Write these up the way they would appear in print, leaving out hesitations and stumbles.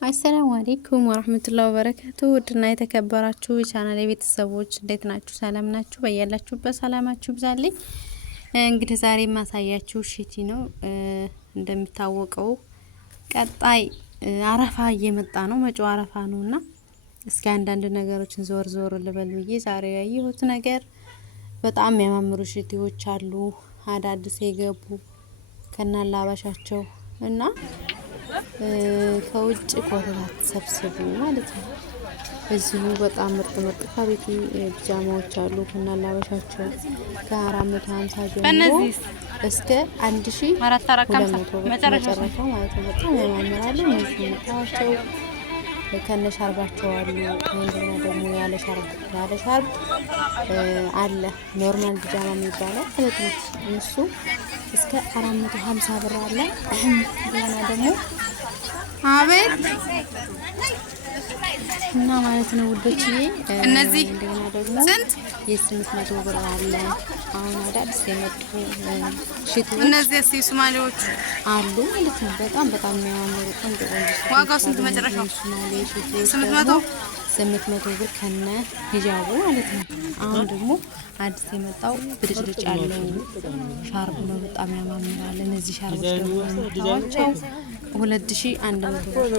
አሰላሙ አለይኩም ወራህመቱላሂ ወበረካቱ። ውድና የተከበራችሁ የቻናሌ ቤተሰቦች እንዴት ናችሁ? ሰላም ናችሁ? በያላችሁበት ሰላማችሁ ይብዛልኝ። እንግዲህ ዛሬ ማሳያችሁ ሽቲ ነው። እንደሚታወቀው ቀጣይ አረፋ እየመጣ ነው። መጪው አረፋ ነውና እስኪ አንዳንድ ነገሮችን ዞር ዞር ልበል ብዬ ዛሬ ያየሁት ነገር በጣም የሚያማምሩ ሽቲዎች አሉ። አዳዲስ የገቡ ከናላባሻቸው እና ከውጭ ኮተታት ሰብስቡ ማለት ነው። እዚሁ በጣም ምርጥ ፋብሪካ ፒጃማዎች አሉ ከናላባሻቸው ከ450 ጀምሮ እስከ 1450 መጨረሻው ማለት ነው። በጣም ያማምራሉ። እነዚህ ምታቸው ከነሻርባቸው አሉ። እንደገና ደግሞ ያለ ሻርብ አለ። ኖርማል ፒጃማ የሚባለው ማለት ነው። እሱ እስከ 450 ብር አለ። እንደገና ደግሞ አቤት እና ማለት ነው ውዶችዬ፣ እነዚህ እንደገና ደግሞ ስንት የ800 ብር አለ። አሁን አዳዲስ የመጡ ሽቲዎች እነዚህ ሶማሌዎች አሉ ማለት ነው። በጣም የሚያማምሩ ቆንጆ ዋጋው ስንት መጨረሻው? ሶማሌ ሽቲ 800 ብር ከነ ሂጃቡ ማለት ነው። አሁን ደግሞ አዲስ የመጣው ብድጭ ያለው ሻርብ ነው። በጣም ያማምራል። እነዚህ ሻርቦች ደግሞ ታዋቸው 2100 ብር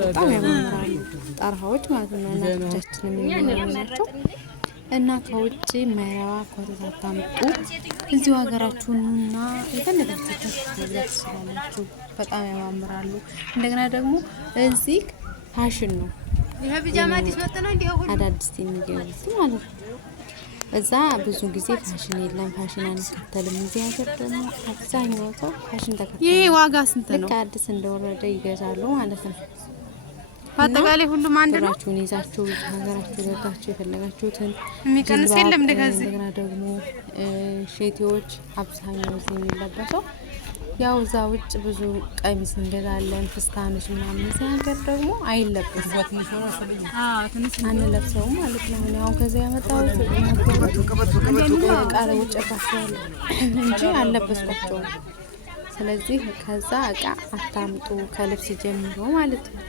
በጣም ያማምራሉ። ጠርሃዎች ማለት ነው። እናቶቻችን የሚያማምራቸው እና ከውጭ ማይራባ ኮተት አታምጡ። እዚሁ ሀገራችሁንና የፈለጋችሁትን መግዛት ትችላላችሁ። በጣም ያማምራሉ። እንደገና ደግሞ እዚህ ፋሽን ነው። ይሄ ቢጃማ አዲስ ወጥ ነው እንዴ? አዳዲስ የሚገቡት ማለት ነው። እዛ ብዙ ጊዜ ፋሽን የለም፣ ፋሽን አንከተልም። እዚህ ሀገር ደግሞ አብዛኛው ሰው ፋሽን ተከታታይ። ይሄ ዋጋ ስንት ነው? አዲስ እንደወረደ ይገዛሉ ማለት ነው። በአጠቃላይ ሁሉም አንድ ነው። ብራችሁን ይዛችሁ ሀገራችሁ ገብታችሁ የፈለጋችሁትን የሚቀንስ የለም። እንደገና ደግሞ ሼቲዎች አብዛኛው እዚህ የሚለበሰው ያው እዛ ውጭ ብዙ ቀሚስ እንገዛለን፣ ፍስታኖች ምናምን። እዚህ ሀገር ደግሞ አይለበስም፣ አንለብሰውም ማለት ነው። ያው ከዚያ ያመጣሁት ቃለ ውጭባቸዋል እንጂ አልለበስኳቸውም። ስለዚህ ከዛ እቃ አታምጡ ከልብስ ጀምሮ ማለት ነው።